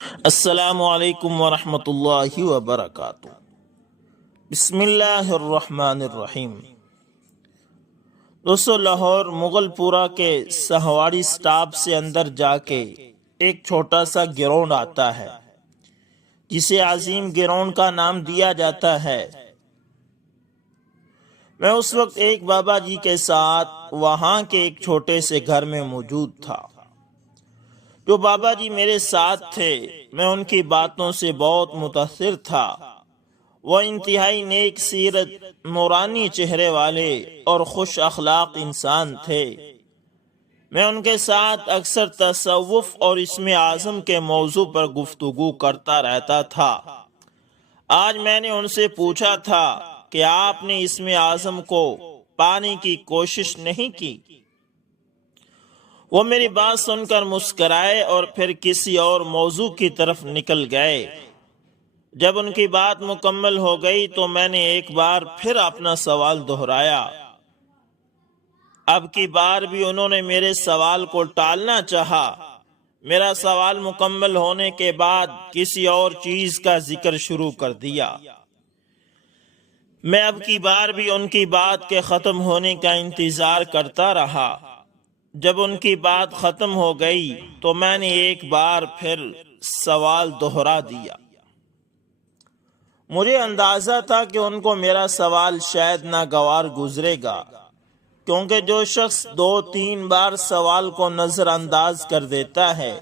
السلام علیکم ورحمۃ اللہ وبرکاتہ۔ بسم اللہ الرحمن الرحیم۔ دوستو، لاہور مغل پورہ کے سہواڑی سٹاپ سے اندر جا کے ایک چھوٹا سا گراؤنڈ آتا ہے جسے عظیم گراؤنڈ کا نام دیا جاتا ہے۔ میں اس وقت ایک بابا جی کے ساتھ وہاں کے ایک چھوٹے سے گھر میں موجود تھا۔ جو بابا جی میرے ساتھ تھے، میں ان کی باتوں سے بہت متاثر تھا۔ وہ انتہائی نیک سیرت، نورانی چہرے والے اور خوش اخلاق انسان تھے۔ میں ان کے ساتھ اکثر تصوف اور اسم اعظم کے موضوع پر گفتگو کرتا رہتا تھا۔ آج میں نے ان سے پوچھا تھا کہ آپ نے اسم اعظم کو پانے کی کوشش نہیں کی؟ وہ میری بات سن کر مسکرائے اور پھر کسی اور موضوع کی طرف نکل گئے۔ جب ان کی بات مکمل ہو گئی تو میں نے ایک بار پھر اپنا سوال دہرایا۔ اب کی بار بھی انہوں نے میرے سوال کو ٹالنا چاہا۔ میرا سوال مکمل ہونے کے بعد کسی اور چیز کا ذکر شروع کر دیا۔ میں اب کی بار بھی ان کی بات کے ختم ہونے کا انتظار کرتا رہا۔ جب ان کی بات ختم ہو گئی تو میں نے ایک بار پھر سوال دہرا دیا۔ مجھے اندازہ تھا کہ ان کو میرا سوال شاید ناگوار گزرے گا، کیونکہ جو شخص 2-3 بار سوال کو نظر انداز کر دیتا ہے،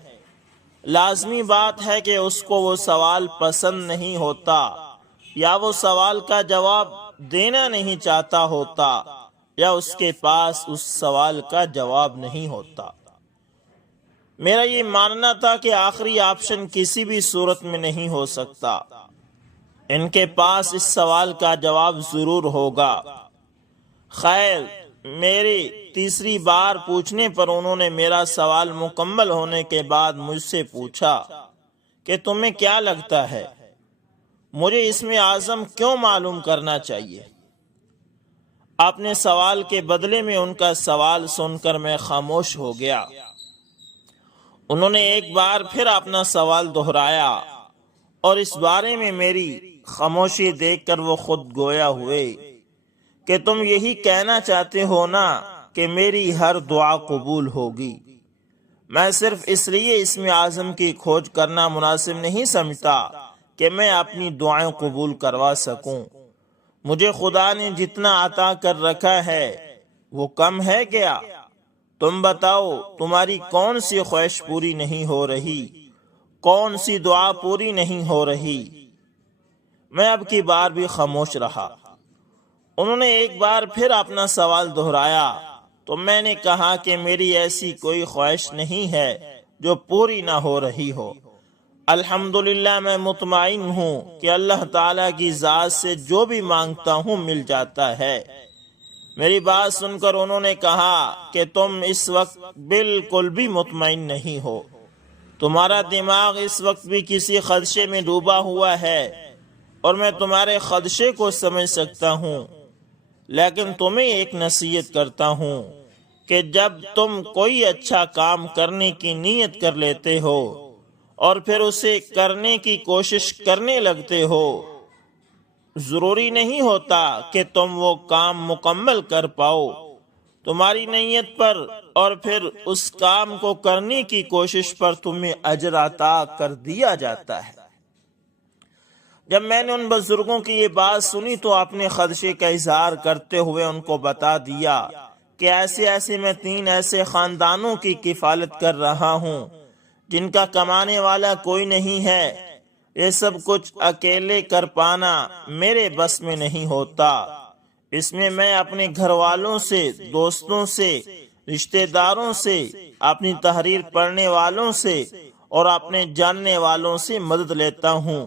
لازمی بات ہے کہ اس کو وہ سوال پسند نہیں ہوتا، یا وہ سوال کا جواب دینا نہیں چاہتا ہوتا، یا اس کے پاس اس سوال کا جواب نہیں ہوتا۔ میرا یہ ماننا تھا کہ آخری آپشن کسی بھی صورت میں نہیں ہو سکتا۔ ان کے پاس اس سوال کا جواب ضرور ہوگا۔ خیر، میری تیسری بار پوچھنے پر انہوں نے میرا سوال مکمل ہونے کے بعد مجھ سے پوچھا کہ تمہیں کیا لگتا ہے، مجھے اسم اعظم کیوں معلوم کرنا چاہیے؟ اپنے سوال کے بدلے میں ان کا سوال سن کر میں خاموش ہو گیا۔ انہوں نے ایک بار پھر اپنا سوال دہرایا اور اس بارے میں میری خاموشی دیکھ کر وہ خود گویا ہوئے کہ تم یہی کہنا چاہتے ہو نا کہ میری ہر دعا قبول ہوگی۔ میں صرف اس لیے اسم اعظم کی کھوج کرنا مناسب نہیں سمجھتا کہ میں اپنی دعائیں قبول کروا سکوں۔ مجھے خدا نے جتنا عطا کر رکھا ہے وہ کم ہے کیا؟ تم بتاؤ، تمہاری کون سی خواہش پوری نہیں ہو رہی، کون سی دعا پوری نہیں ہو رہی؟ میں اب کی بار بھی خاموش رہا۔ انہوں نے ایک بار پھر اپنا سوال دہرایا تو میں نے کہا کہ میری ایسی کوئی خواہش نہیں ہے جو پوری نہ ہو رہی ہو۔ الحمدللہ، میں مطمئن ہوں کہ اللہ تعالیٰ کی ذات سے جو بھی مانگتا ہوں مل جاتا ہے۔ میری بات سن کر انہوں نے کہا کہ تم اس وقت بالکل بھی مطمئن نہیں ہو۔ تمہارا دماغ اس وقت بھی کسی خدشے میں ڈوبا ہوا ہے، اور میں تمہارے خدشے کو سمجھ سکتا ہوں، لیکن تمہیں ایک نصیحت کرتا ہوں کہ جب تم کوئی اچھا کام کرنے کی نیت کر لیتے ہو اور پھر اسے کرنے کی کوشش کرنے لگتے ہو، ضروری نہیں ہوتا کہ تم وہ کام مکمل کر پاؤ۔ تمہاری نیت پر اور پھر اس کام کو کرنے کی کوشش پر تمہیں اجر عطا کر دیا جاتا ہے۔ جب میں نے ان بزرگوں کی یہ بات سنی تو اپنے خدشے کا اظہار کرتے ہوئے ان کو بتا دیا کہ ایسے میں 3 ایسے خاندانوں کی کفالت کر رہا ہوں جن کا کمانے والا کوئی نہیں ہے۔ یہ سب کچھ اکیلے کر پانا میرے بس میں نہیں ہوتا۔ اس میں میں اپنے گھر والوں سے، دوستوں سے، رشتہ داروں سے، اپنی تحریر پڑھنے والوں سے اور اپنے جاننے والوں سے مدد لیتا ہوں،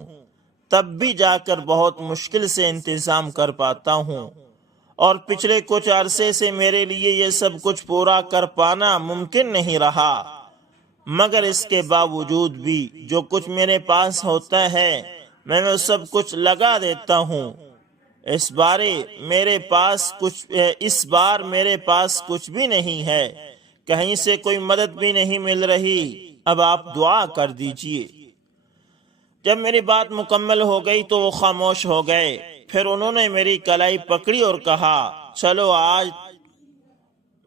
تب بھی جا کر بہت مشکل سے انتظام کر پاتا ہوں، اور پچھلے کچھ عرصے سے میرے لیے یہ سب کچھ پورا کر پانا ممکن نہیں رہا۔ مگر اس کے باوجود بھی جو کچھ میرے پاس ہوتا ہے میں وہ سب کچھ لگا دیتا ہوں۔ اس بار میرے پاس کچھ بھی نہیں ہے، کہیں سے کوئی مدد بھی نہیں مل رہی۔ اب آپ دعا کر دیجئے۔ جب میری بات مکمل ہو گئی تو وہ خاموش ہو گئے۔ پھر انہوں نے میری کلائی پکڑی اور کہا، چلو آج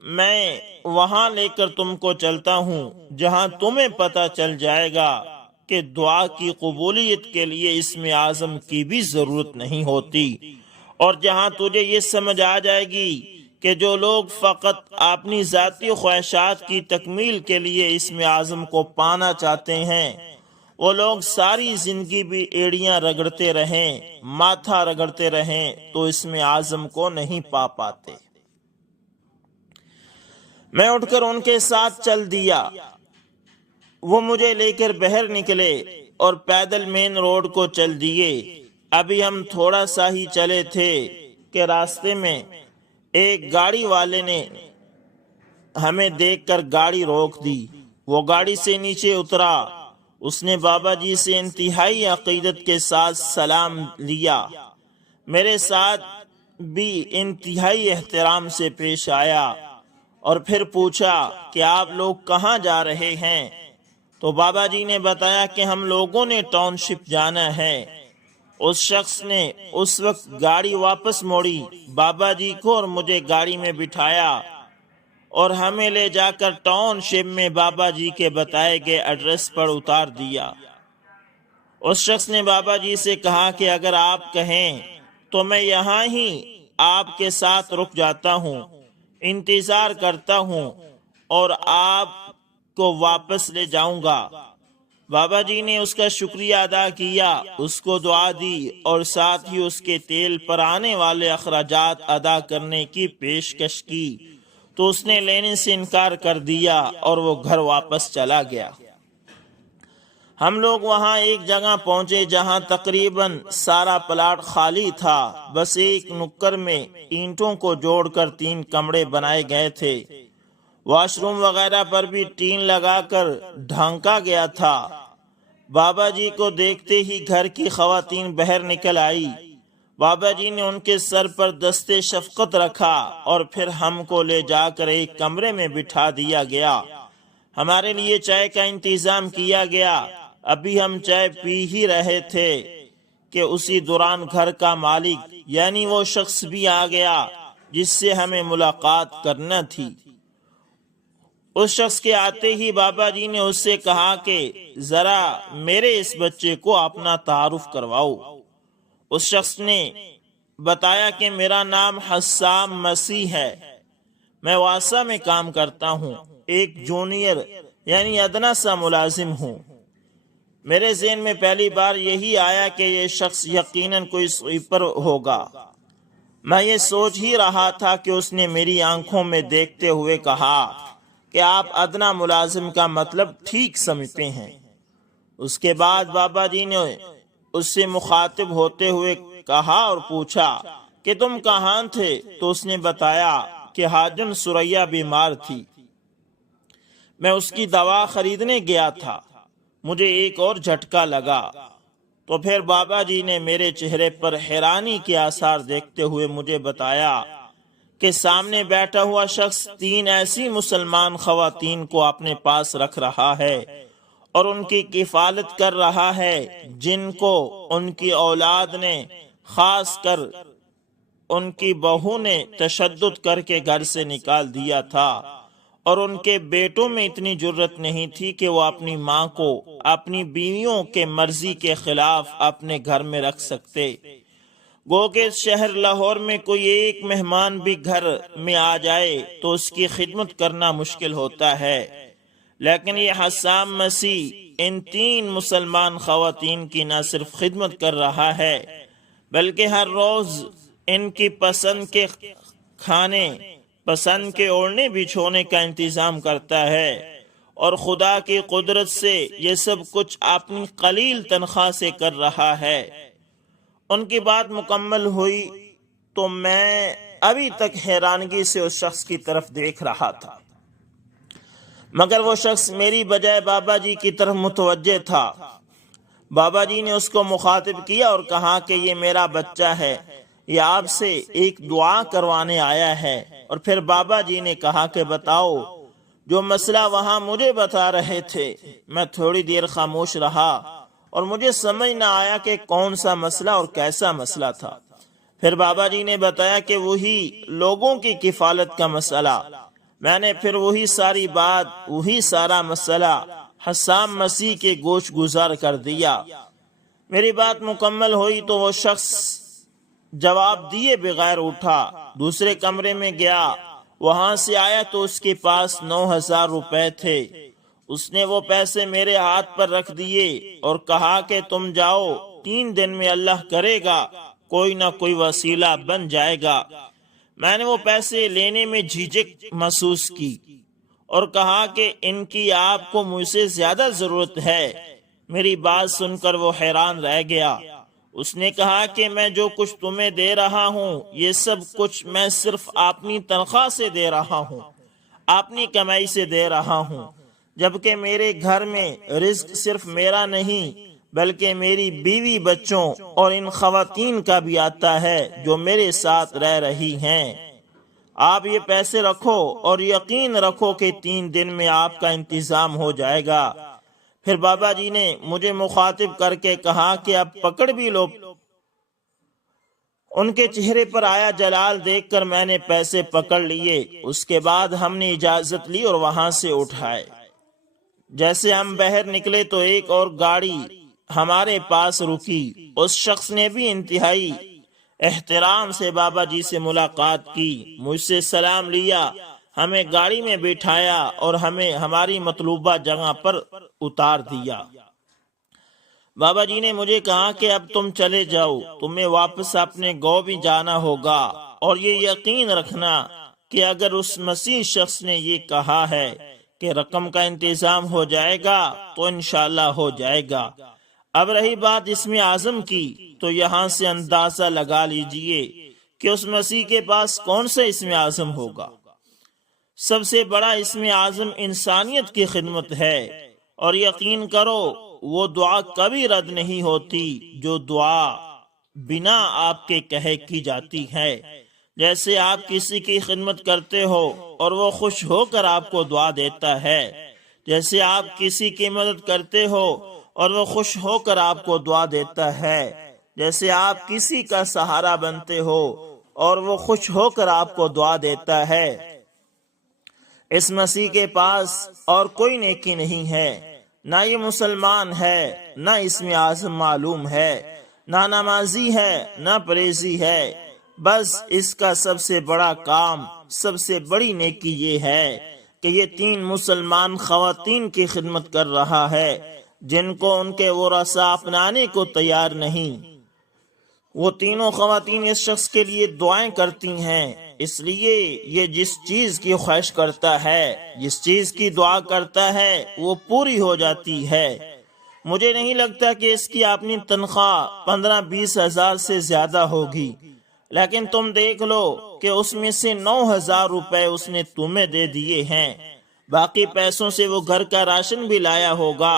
میں وہاں لے کر تم کو چلتا ہوں جہاں تمہیں پتہ چل جائے گا کہ دعا کی قبولیت کے لیے اسم اعظم کی بھی ضرورت نہیں ہوتی، اور جہاں تجھے یہ سمجھ آ جائے گی کہ جو لوگ فقط اپنی ذاتی خواہشات کی تکمیل کے لیے اسم اعظم کو پانا چاہتے ہیں، وہ لوگ ساری زندگی بھی ایڑیاں رگڑتے رہیں، ماتھا رگڑتے رہیں تو اسم اعظم کو نہیں پا پاتے۔ میں اٹھ کر ان کے ساتھ چل دیا۔ وہ مجھے لے کر باہر نکلے اور پیدل مین روڈ کو چل دیے۔ ابھی ہم تھوڑا سا ہی چلے تھے کہ راستے میں ایک گاڑی والے نے ہمیں دیکھ کر گاڑی روک دی۔ وہ گاڑی سے نیچے اترا۔ اس نے بابا جی سے انتہائی عقیدت کے ساتھ سلام لیا، میرے ساتھ بھی انتہائی احترام سے پیش آیا، اور پھر پوچھا کہ آپ لوگ کہاں جا رہے ہیں؟ تو بابا جی نے بتایا کہ ہم لوگوں نے ٹاؤن شپ جانا ہے۔ اس شخص نے اس وقت گاڑی واپس موڑی، بابا جی کو اور مجھے گاڑی میں بٹھایا اور ہمیں لے جا کر ٹاؤن شپ میں بابا جی کے بتائے گئے ایڈریس پر اتار دیا۔ اس شخص نے بابا جی سے کہا کہ اگر آپ کہیں تو میں یہاں ہی آپ کے ساتھ رک جاتا ہوں، انتظار کرتا ہوں اور آپ کو واپس لے جاؤں گا۔ بابا جی نے اس کا شکریہ ادا کیا، اس کو دعا دی اور ساتھ ہی اس کے تیل پر آنے والے اخراجات ادا کرنے کی پیشکش کی، تو اس نے لینے سے انکار کر دیا اور وہ گھر واپس چلا گیا۔ ہم لوگ وہاں ایک جگہ پہنچے جہاں تقریباً سارا پلاٹ خالی تھا، بس ایک نکر میں اینٹوں کو جوڑ کر 3 کمرے بنائے گئے تھے۔ واش روم وغیرہ پر بھی ٹین لگا کر ڈھانکا گیا تھا۔ بابا جی کو دیکھتے ہی گھر کی خواتین باہر نکل آئی۔ بابا جی نے ان کے سر پر دستے شفقت رکھا اور پھر ہم کو لے جا کر ایک کمرے میں بٹھا دیا گیا۔ ہمارے لیے چائے کا انتظام کیا گیا۔ ابھی ہم چائے پی ہی رہے تھے کہ اسی دوران گھر کا مالک یعنی وہ شخص بھی آ گیا جس سے ہمیں ملاقات کرنا تھی۔ اس شخص کے آتے ہی بابا جی نے اس سے کہا کہ ذرا میرے اس بچے کو اپنا تعارف کرواؤ۔ اس شخص نے بتایا کہ میرا نام حسام مسیح ہے، میں واسا میں کام کرتا ہوں، ایک جونیئر یعنی ادنا سا ملازم ہوں۔ میرے ذہن میں پہلی بار یہی آیا کہ یہ شخص یقیناً کوئی سویپر ہوگا۔ میں یہ سوچ ہی رہا تھا کہ اس نے میری آنکھوں میں دیکھتے ہوئے کہا کہ آپ ادنا ملازم کا مطلب ٹھیک سمجھتے ہیں۔ اس کے بعد بابا جی نے اس سے مخاطب ہوتے ہوئے کہا اور پوچھا کہ تم کہاں تھے؟ تو اس نے بتایا کہ حاجن سریا بیمار تھی، میں اس کی دوا خریدنے گیا تھا، مجھے ایک اور جھٹکا لگا۔ تو پھر بابا جی نے میرے چہرے پر حیرانی کے آثار دیکھتے ہوئے مجھے بتایا کہ سامنے بیٹھا ہوا شخص 3 ایسی مسلمان خواتین کو اپنے پاس رکھ رہا ہے اور ان کی کفالت کر رہا ہے، جن کو ان کی اولاد نے، خاص کر ان کی بہو نے تشدد کر کے گھر سے نکال دیا تھا، اور ان کے بیٹوں میں اتنی جرت نہیں تھی کہ وہ اپنی ماں کو اپنی بیویوں کے مرضی کے خلاف اپنے گھر میں رکھ سکتے۔ گو کہ شہر لاہور میں کوئی ایک مہمان بھی گھر میں آ جائے تو اس کی خدمت کرنا مشکل ہوتا ہے، لیکن یہ حسام مسیح ان 3 مسلمان خواتین کی نہ صرف خدمت کر رہا ہے بلکہ ہر روز ان کی پسند کے کھانے، پسند کے اوڑھنے بچھونے کا انتظام کرتا ہے، اور خدا کی قدرت سے یہ سب کچھ اپنی قلیل تنخواہ سے کر رہا ہے۔ ان کی بات مکمل ہوئی تو میں ابھی تک حیرانگی سے اس شخص کی طرف دیکھ رہا تھا، مگر وہ شخص میری بجائے بابا جی کی طرف متوجہ تھا۔ بابا جی نے اس کو مخاطب کیا اور کہا کہ یہ میرا بچہ ہے، یہ آپ سے ایک دعا کروانے آیا ہے۔ اور پھر بابا جی نے کہا کہ بتاؤ جو مسئلہ وہاں مجھے بتا رہے تھے۔ میں تھوڑی دیر خاموش رہا اور مجھے سمجھ نہ آیا کہ کون سا مسئلہ اور کیسا مسئلہ تھا۔ پھر بابا جی نے بتایا کہ وہی لوگوں کی کفالت کا مسئلہ۔ میں نے پھر وہی ساری بات، وہی سارا مسئلہ حسام مسیح کے گوش گزار کر دیا۔ میری بات مکمل ہوئی تو وہ شخص جواب دیے بغیر اٹھا، دوسرے کمرے میں گیا، وہاں سے آیا تو اس کے پاس 9,000 روپے تھے۔ اس نے وہ پیسے میرے ہاتھ پر رکھ دیے اور کہا کہ تم جاؤ، 3 دن میں اللہ کرے گا کوئی نہ کوئی وسیلہ بن جائے گا۔ میں نے وہ پیسے لینے میں جھجک محسوس کی اور کہا کہ ان کی آپ کو مجھ سے زیادہ ضرورت ہے۔ میری بات سن کر وہ حیران رہ گیا۔ اس نے کہا کہ میں جو کچھ تمہیں دے رہا ہوں یہ سب کچھ میں صرف اپنی تنخواہ سے دے رہا ہوں، اپنی کمائی سے دے رہا ہوں، جبکہ میرے گھر میں رزق صرف میرا نہیں بلکہ میری بیوی، بچوں اور ان خواتین کا بھی آتا ہے جو میرے ساتھ رہ رہی ہیں۔ آپ یہ پیسے رکھو اور یقین رکھو کہ 3 دن میں آپ کا انتظام ہو جائے گا۔ پھر بابا جی نے مجھے مخاطب کر کے کہا کہ اب پکڑ بھی لو۔ ان کے چہرے پر آیا جلال دیکھ کر میں نے پیسے پکڑ لیے۔ اس کے بعد ہم نے اجازت لی اور وہاں سے اٹھائے۔ جیسے ہم باہر نکلے تو ایک اور گاڑی ہمارے پاس رکی۔ اس شخص نے بھی انتہائی احترام سے بابا جی سے ملاقات کی، مجھ سے سلام لیا، ہمیں گاڑی میں بٹھایا اور ہمیں ہماری مطلوبہ جگہ پر اتار دیا۔ بابا جی نے مجھے کہا کہ اب تم چلے جاؤ، تمہیں واپس اپنے گاؤں بھی جانا ہوگا، اور یہ یقین رکھنا کہ اگر اس مسیح شخص نے یہ کہا ہے کہ رقم کا انتظام ہو جائے گا تو انشاءاللہ ہو جائے گا۔ اب رہی بات اسم اعظم کی، تو یہاں سے اندازہ لگا لیجئے کہ اس مسیح کے پاس کون سا اسم اعظم ہوگا۔ سب سے بڑا اسم اعظم انسانیت کی خدمت ہے، اور یقین کرو وہ دعا کبھی رد نہیں ہوتی جو دعا بنا آپ کے کہے کی جاتی ہے۔ جیسے آپ کسی کی خدمت کرتے ہو اور وہ خوش ہو کر آپ کو دعا دیتا ہے، جیسے آپ کسی کی مدد کرتے ہو اور وہ خوش ہو کر آپ کو دعا دیتا ہے، جیسے آپ کسی کا سہارا بنتے ہو اور وہ خوش ہو کر آپ کو دعا دیتا ہے۔ اس مسیح کے پاس اور کوئی نیکی نہیں ہے، نہ یہ مسلمان ہے، نہ اسم اعظم معلوم ہے، نہ نمازی ہے، نہ پرہیزی ہے۔ بس اس کا سب سے بڑا کام، سب سے بڑی نیکی یہ ہے کہ یہ 3 مسلمان خواتین کی خدمت کر رہا ہے جن کو ان کے ورثاء اپنانے کو تیار نہیں۔ وہ تینوں خواتین اس شخص کے لیے دعائیں کرتی ہیں، اس لیے یہ جس چیز کی خواہش کرتا ہے، جس چیز کی دعا کرتا ہے وہ پوری ہو جاتی ہے۔ مجھے نہیں لگتا کہ اس کی اپنی تنخواہ 15-20 ہزار سے زیادہ ہوگی، لیکن تم دیکھ لو کہ اس میں سے 9,000 روپے اس نے تمہیں دے دیے ہیں، باقی پیسوں سے وہ گھر کا راشن بھی لایا ہوگا،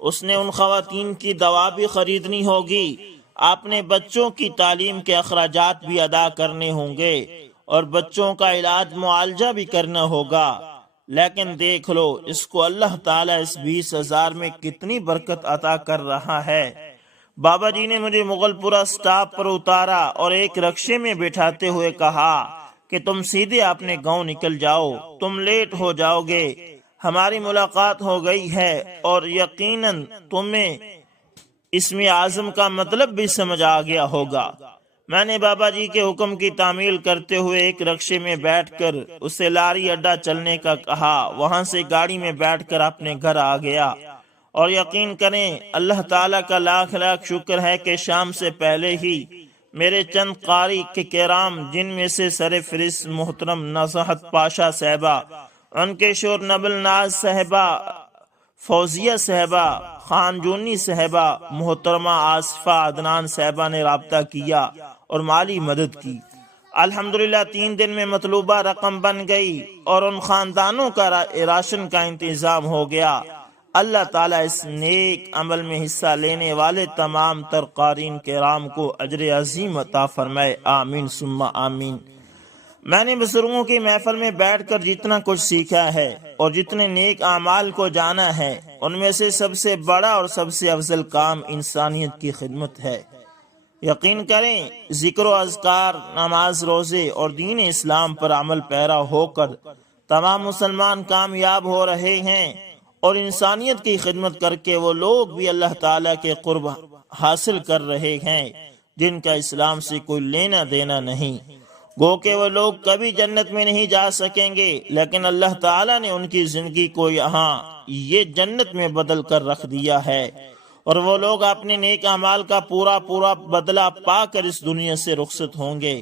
اس نے ان خواتین کی دوا بھی خریدنی ہوگی، اپنے بچوں کی تعلیم کے اخراجات بھی ادا کرنے ہوں گے اور بچوں کا علاج معالجہ بھی کرنا ہوگا، لیکن دیکھ لو اس کو اللہ تعالیٰ اس 20,000 میں کتنی برکت عطا کر رہا ہے۔ بابا جی نے مجھے مغل پورہ سٹاپ پر اتارا اور ایک رکشے میں بٹھاتے ہوئے کہا کہ تم سیدھے اپنے گاؤں نکل جاؤ، تم لیٹ ہو جاؤ گے، ہماری ملاقات ہو گئی ہے اور یقیناً تمہیں اسم اعظم کا مطلب بھی سمجھ آ گیا ہوگا۔ میں نے بابا جی کے حکم کی تعمیل کرتے ہوئے ایک رکشے میں بیٹھ کر اسے لاری اڈا چلنے کا کہا، وہاں سے گاڑی میں بیٹھ کر اپنے گھر آ گیا، اور یقین کریں اللہ تعالیٰ کا لاکھ لاکھ شکر ہے کہ شام سے پہلے ہی میرے چند قاری کے کرام، جن میں سے سر فہرست محترم نصاحت پاشا صاحبہ، ان کے شور نبل ناز صاحبہ، فوزیہ صاحبہ، خان جونی صاحبہ، محترمہ آصفہ عدنان صاحبہ نے رابطہ کیا اور مالی مدد کی۔ الحمدللہ 3 دن میں مطلوبہ رقم بن گئی اور ان خاندانوں کا راشن کا انتظام ہو گیا۔ اللہ تعالیٰ اس نیک عمل میں حصہ لینے والے تمام تر قارئین کرام کو اجر عظیم عطا فرمائے، آمین ثم آمین۔ میں نے بزرگوں کی محفل میں بیٹھ کر جتنا کچھ سیکھا ہے اور جتنے نیک اعمال کو جانا ہے، ان میں سے سب سے بڑا اور سب سے افضل کام انسانیت کی خدمت ہے۔ یقین کریں ذکر و اذکار، نماز، روزے اور دین اسلام پر عمل پیرا ہو کر تمام مسلمان کامیاب ہو رہے ہیں، اور انسانیت کی خدمت کر کے وہ لوگ بھی اللہ تعالیٰ کے قرب حاصل کر رہے ہیں جن کا اسلام سے کوئی لینا دینا نہیں۔ گو کہ وہ لوگ کبھی جنت میں نہیں جا سکیں گے، لیکن اللہ تعالیٰ نے ان کی زندگی کو یہاں یہ جنت میں بدل کر رکھ دیا ہے، اور وہ لوگ اپنے نیک اعمال کا پورا بدلہ پا کر اس دنیا سے رخصت ہوں گے۔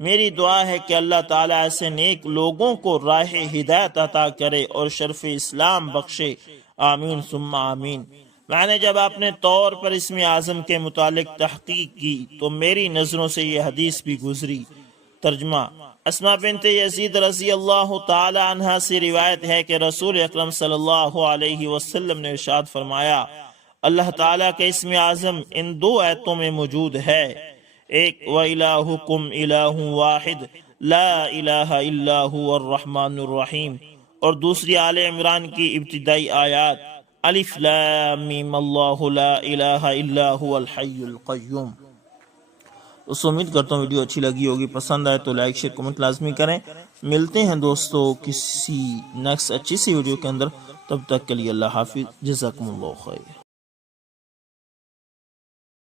میری دعا ہے کہ اللہ تعالیٰ ایسے نیک لوگوں کو راہ ہدایت عطا کرے اور شرف اسلام بخشے، آمین ثم آمین۔ میں نے جب اپنے طور پر اسم اعظم کے متعلق تحقیق کی تو میری نظروں سے یہ حدیث بھی گزری۔ ترجمہ: اسماء بنت یزید رضی اللہ تعالی عنہ سے روایت ہے کہ رسول اکرم صلی اللہ علیہ وسلم نے ارشاد فرمایا، اللہ تعالیٰ کا اسم اعظم ان دو آیتوں میں موجود ہے، ایک وَإِلَٰهُكُمْ إِلَٰهٌ وَاحِدٌ لَا إِلَٰهَ إِلَّا هُوَ الرَّحْمَٰنُ الرَّحِيمُ، اور دوسری آل عمران کی ابتدائی آیات الف لام میم اللہ لا الہ الا هو الحی القیوم۔ دوستو امید کرتا ہوں ویڈیو اچھی لگی ہوگی، پسند آئے تو لائک شیئر کمنٹ لازمی کریں۔ ملتے ہیں دوستو کسی نیکسٹ اچھی سی ویڈیو کے اندر، تب تک کے لیے اللہ حافظ، جزاکم اللہ خیر۔